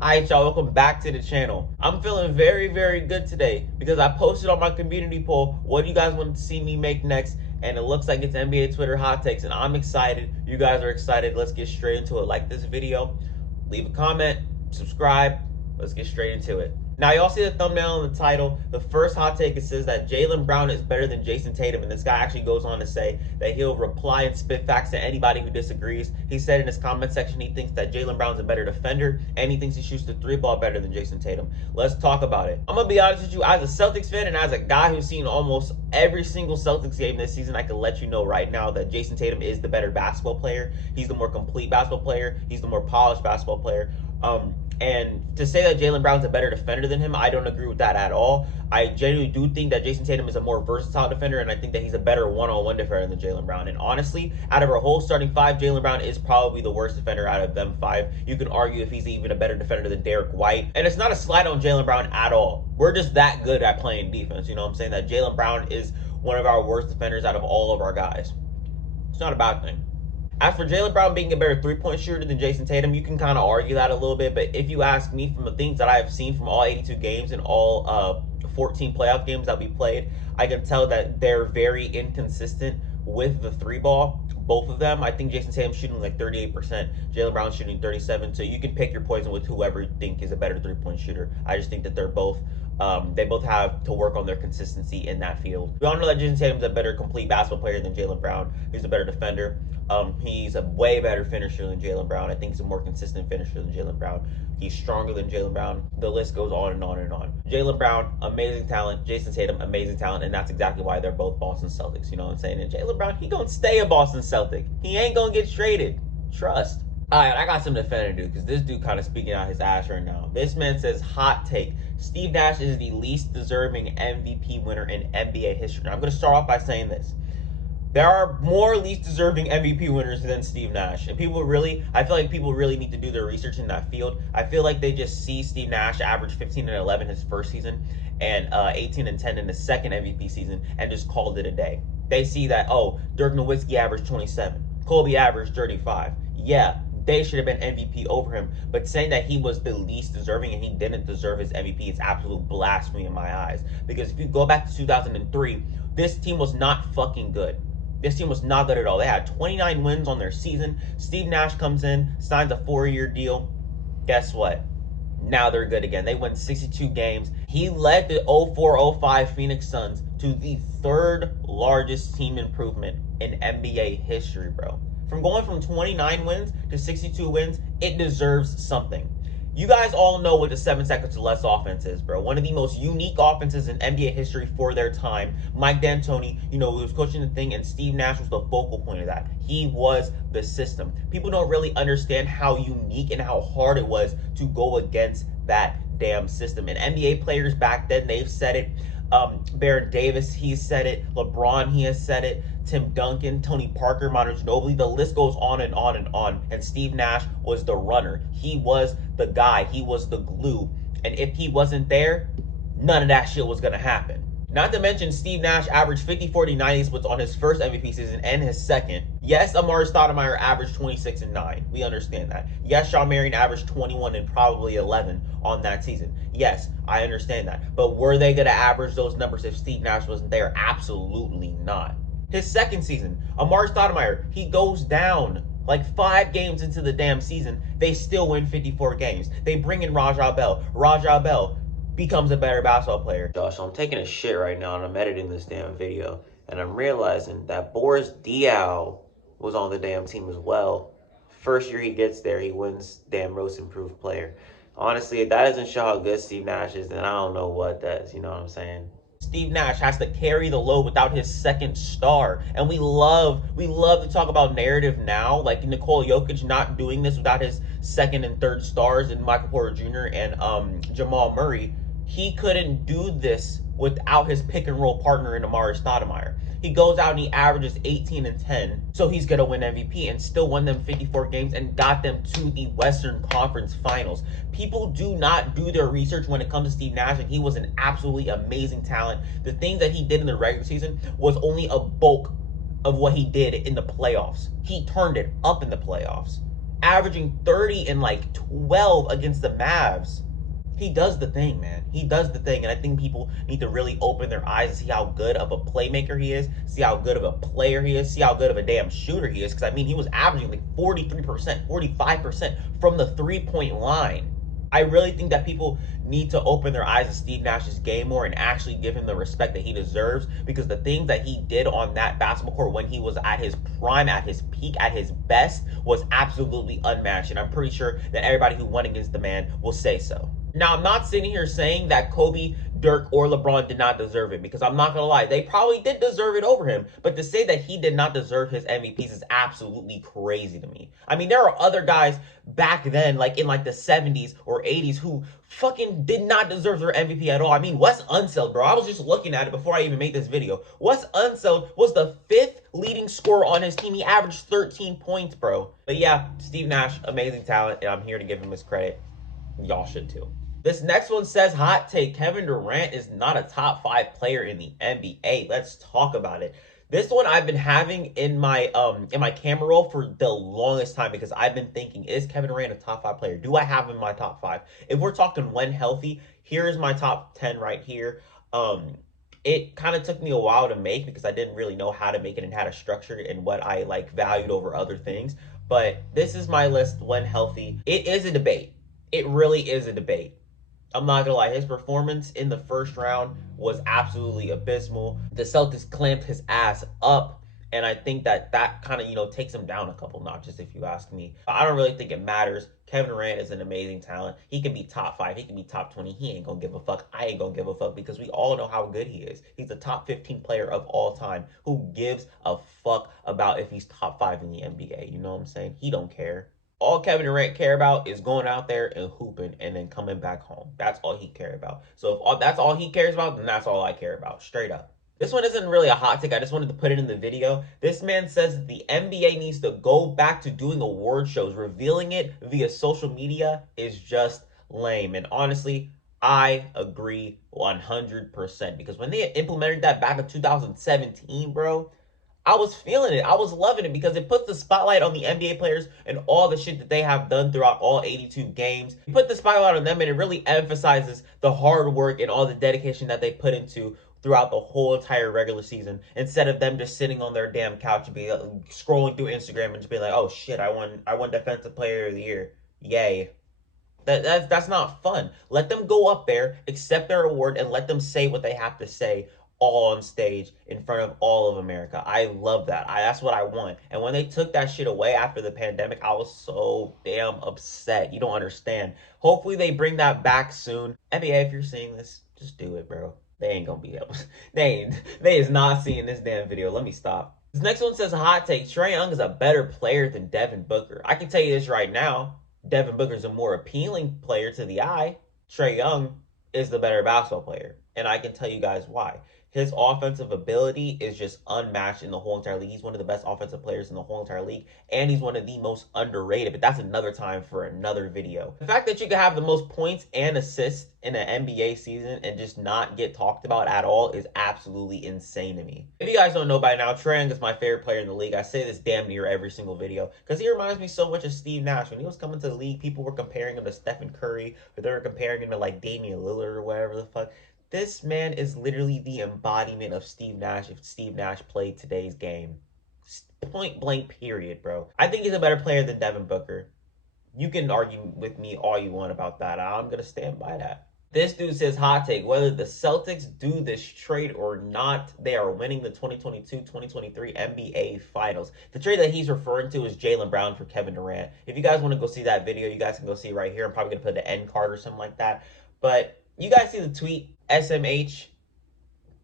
Alright, y'all, welcome back to the channel. I'm feeling very, very good today because I posted on my community poll what do you guys want to see me make next, and it looks like it's NBA Twitter hot takes, and I'm excited. You guys are excited. Let's get straight into it. Like this video, leave a comment, subscribe. Let's get straight into it. Now, y'all see the thumbnail and the title. The first hot take, it says that Jaylen Brown is better than Jayson Tatum, and this guy actually goes on to say that he'll reply and spit facts to anybody who disagrees. He said in his comment section he thinks that Jaylen Brown's a better defender, and he thinks he shoots the three ball better than Jayson Tatum. Let's talk about it. I'm gonna be honest with you, as a Celtics fan and as a guy who's seen almost every single Celtics game this season, I can let you know right now that Jayson Tatum is the better basketball player. He's the more complete basketball player. He's the more polished basketball player. And to say that Jaylen Brown's a better defender than him, I don't agree with that at all. I genuinely do think that Jayson Tatum is a more versatile defender, and I think that he's a better one-on-one defender than Jaylen Brown. And honestly, out of our whole starting five, Jaylen Brown is probably the worst defender out of them five. You can argue if he's even a better defender than Derek White. And it's not a slight on Jaylen Brown at all. We're just that good at playing defense. You know what I'm saying? That Jaylen Brown is one of our worst defenders out of all of our guys. It's not a bad thing. As for Jaylen Brown being a better three-point shooter than Jayson Tatum, you can kind of argue that a little bit. But if you ask me, from the things that I have seen from all 82 games and all 14 playoff games that we played, I can tell that they're very inconsistent with the three ball. Both of them. I think Jayson Tatum's shooting like 38%. Jaylen Brown's shooting 37%. So you can pick your poison with whoever you think is a better three-point shooter. I just think that they're both they both have to work on their consistency in that field. We all know that Jayson Tatum's a better complete basketball player than Jaylen Brown. He's a better defender. He's a way better finisher than Jaylen Brown. I think he's a more consistent finisher than Jaylen Brown. He's stronger than Jaylen Brown. The list goes on and on and on. Jaylen Brown, amazing talent. Jayson Tatum, amazing talent. And that's exactly why they're both Boston Celtics. You know what I'm saying? And Jaylen Brown, he gonna stay a Boston Celtic. He ain't gonna get traded. Trust. All right, I got some defending to do because this dude kind of speaking out his ass right now. This man says, hot take, Steve Nash is the least deserving MVP winner in NBA history. Now, I'm going to start off by saying this. There are more least deserving MVP winners than Steve Nash. And people really, I feel like people really need to do their research in that field. I feel like they just see Steve Nash average 15 and 11 his first season and 18 and 10 in his second MVP season and just called it a day. They see that, oh, Dirk Nowitzki averaged 27. Kobe averaged 35. Yeah, they should have been MVP over him. But saying that he was the least deserving and he didn't deserve his MVP is absolute blasphemy in my eyes. Because if you go back to 2003, this team was not fucking good. This team was not good at all. They had 29 wins on their season. Steve Nash comes in, signs a 4-year deal. Guess what? Now they're good again. They win 62 games. He led the 04-05 Phoenix Suns to the third largest team improvement in NBA history, bro. From going from 29 wins to 62 wins, it deserves something. You guys all know what the 7 seconds or less offense is, bro. One of the most unique offenses in NBA history for their time. Mike D'Antoni, you know, was coaching the thing, and Steve Nash was the focal point of that. He was the system. People don't really understand how unique and how hard it was to go against that damn system. And NBA players back then, they've said it. Baron Davis, he's said it. LeBron, he has said it. Tim Duncan, Tony Parker, Manu Ginobili, the list goes on and on and on. And Steve Nash was the runner. He was the guy. He was the glue. And if he wasn't there, none of that shit was going to happen. Not to mention, Steve Nash averaged 50, 40, 90 splits on his first MVP season and his second. Yes, Amari Stoudemire averaged 26 and 9. We understand that. Yes, Shawn Marion averaged 21 and probably 11 on that season. Yes, I understand that. But were they going to average those numbers if Steve Nash wasn't there? Absolutely not. His second season, Amari Stoudemire, he goes down like 5 games into the damn season. They still win 54 games. They bring in Raja Bell. Raja Bell becomes a better basketball player. So I'm taking a shit right now and I'm editing this damn video. And I'm realizing that Boris Diaw was on the damn team as well. First year he gets there, he wins damn most improved player. Honestly, if that doesn't show how good Steve Nash is, then I don't know what does. You know what I'm saying? Steve Nash has to carry the load without his second star. And we love to talk about narrative now, like Nikola Jokic not doing this without his second and third stars and Michael Porter Jr. and Jamal Murray. He couldn't do this without his pick and roll partner in Amari Stoudemire. He goes out and he averages 18 and 10, so he's going to win MVP, and still won them 54 games and got them to the Western Conference Finals. People do not do their research when it comes to Steve Nash, and he was an absolutely amazing talent. The things that he did in the regular season was only a bulk of what he did in the playoffs. He turned it up in the playoffs. averaging 30 and like 12 against the Mavs. He does the thing, man. He does the thing. And I think people need to really open their eyes and see how good of a playmaker he is, see how good of a player he is, see how good of a damn shooter he is. Because, I mean, he was averaging like 43%, 45% from the 3-point line. I really think that people need to open their eyes to Steve Nash's game more and actually give him the respect that he deserves, because the things that he did on that basketball court when he was at his prime, at his peak, at his best was absolutely unmatched. And I'm pretty sure that everybody who won against the man will say so. Now, I'm not sitting here saying that Kobe, Dirk, or LeBron did not deserve it, because I'm not going to lie, they probably did deserve it over him. But to say that he did not deserve his MVPs is absolutely crazy to me. I mean, there are other guys back then, like in like the 70s or 80s, who fucking did not deserve their MVP at all. I mean, Wes Unseld, bro. I was just looking at it before I even made this video. Wes Unseld was the 5th leading scorer on his team. He averaged 13 points, bro. But yeah, Steve Nash, amazing talent, and I'm here to give him his credit. Y'all should too. This next one says, hot take, Kevin Durant is not a top 5 player in the NBA. Let's talk about it. This one I've been having in my camera roll for the longest time, because I've been thinking, is Kevin Durant a top 5 player? Do I have him in my top 5? If we're talking when healthy, here is my top 10 right here. It kind of took me a while to make, because I didn't really know how to make it and how to structure it and what I like valued over other things. But this is my list when healthy. It is a debate. It really is a debate. I'm not gonna lie, his performance in the first round was absolutely abysmal. The Celtics clamped his ass up, and I think that kind of, takes him down a couple notches, if you ask me. I don't really think it matters. Kevin Durant is an amazing talent. He can be top 5, he can be top 20. He ain't gonna give a fuck. I ain't gonna give a fuck, because we all know how good he is. He's a top 15 player of all time. Who gives a fuck about if he's top 5 in the NBA? You know what I'm saying? He don't care. All Kevin Durant care about is going out there and hooping and then coming back home. That's all he care about. So if that's all he cares about, then that's all I care about, straight up. This one isn't really a hot take. I just wanted to put it in the video. This man says that the NBA needs to go back to doing award shows. Revealing it via social media is just lame. And honestly, I agree 100%. Because when they implemented that back in 2017, bro, I was feeling it. I was loving it, because it puts the spotlight on the NBA players and all the shit that they have done throughout all 82 games. You put the spotlight on them, and it really emphasizes the hard work and all the dedication that they put into throughout the whole entire regular season, instead of them just sitting on their damn couch and be scrolling through Instagram and just being like, oh shit, I won defensive player of the year. Yay. That's not fun. Let them go up there, accept their award, and let them say what they have to say, all on stage in front of all of America. I love that. That's what I want. And when they took that shit away after the pandemic, I was so damn upset. You don't understand. Hopefully they bring that back soon. NBA, if you're seeing this, just do it, bro. They ain't gonna be able. They is not seeing this damn video. Let me stop. This next one says, a hot take, Trae Young is a better player than Devin Booker. I can tell you this right now. Devin Booker is a more appealing player to the eye. Trae Young is the better basketball player. And I can tell you guys why. His offensive ability is just unmatched in the whole entire league. He's one of the best offensive players in the whole entire league, and he's one of the most underrated, but that's another time for another video. The fact that you can have the most points and assists in an NBA season and just not get talked about at all is absolutely insane to me. If you guys don't know by now, Trae Young is my favorite player in the league. I say this damn near every single video, because he reminds me so much of Steve Nash. When he was coming to the league, people were comparing him to Stephen Curry, but they were comparing him to like Damian Lillard or whatever the fuck. This man is literally the embodiment of Steve Nash if Steve Nash played today's game. Point blank period, bro. I think he's a better player than Devin Booker. You can argue with me all you want about that. I'm going to stand by that. This dude says, hot take, whether the Celtics do this trade or not, they are winning the 2022-2023 NBA Finals. The trade that he's referring to is Jaylen Brown for Kevin Durant. If you guys want to go see that video, you guys can go see it right here. I'm probably going to put the end card or something like that. But you guys see the tweet, SMH.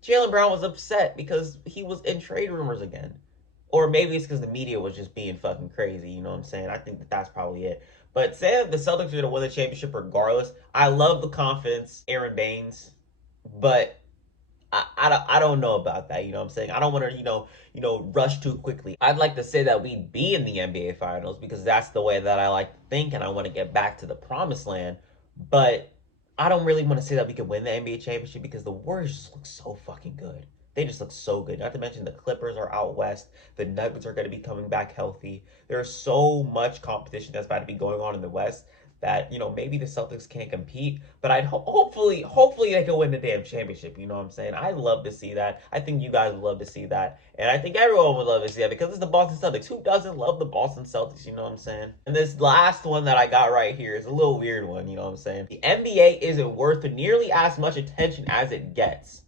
Jaylen Brown was upset because he was in trade rumors again. Or maybe it's because the media was just being fucking crazy, you know what I'm saying? I think that's probably it. But say that the Celtics are going to win the championship regardless. I love the confidence, Aaron Baines, but I don't know about that, you know what I'm saying? I don't want to, rush too quickly. I'd like to say that we'd be in the NBA Finals, because that's the way that I like to think, and I want to get back to the promised land. But I don't really want to say that we could win the NBA championship, because the Warriors just look so fucking good. They just look so good. Not to mention the Clippers are out west. The Nuggets are going to be coming back healthy. There's so much competition that's about to be going on in the West that, maybe the Celtics can't compete, but hopefully they can win the damn championship. You know what I'm saying? I love to see that. I think you guys would love to see that. And I think everyone would love to see that because it's the Boston Celtics. Who doesn't love the Boston Celtics? You know what I'm saying? And this last one that I got right here is a little weird one. You know what I'm saying? The NBA isn't worth nearly as much attention as it gets.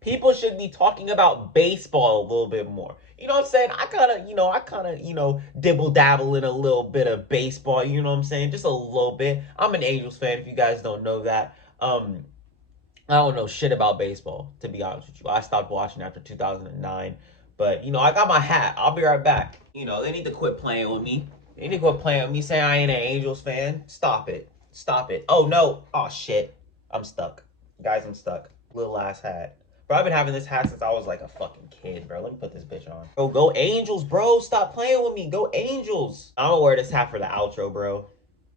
People should be talking about baseball a little bit more. You know what I'm saying? I kind of, dibble dabble in a little bit of baseball. You know what I'm saying? Just a little bit. I'm an Angels fan if you guys don't know that. I don't know shit about baseball, to be honest with you. I stopped watching after 2009. But, I got my hat. I'll be right back. They need to quit playing with me. They need to quit playing with me saying I ain't an Angels fan. Stop it. Stop it. Oh, no. Oh, shit. I'm stuck. Guys, I'm stuck. Little ass hat. Bro, I've been having this hat since I was like a fucking kid, bro. Let me put this bitch on. Bro, go Angels, bro. Stop playing with me. Go Angels. I'm gonna wear this hat for the outro, bro.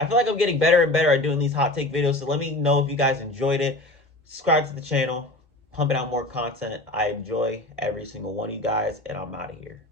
I feel like I'm getting better and better at doing these hot take videos, so let me know if you guys enjoyed it. Subscribe to the channel. Pumping out more content. I enjoy every single one of you guys, and I'm out of here.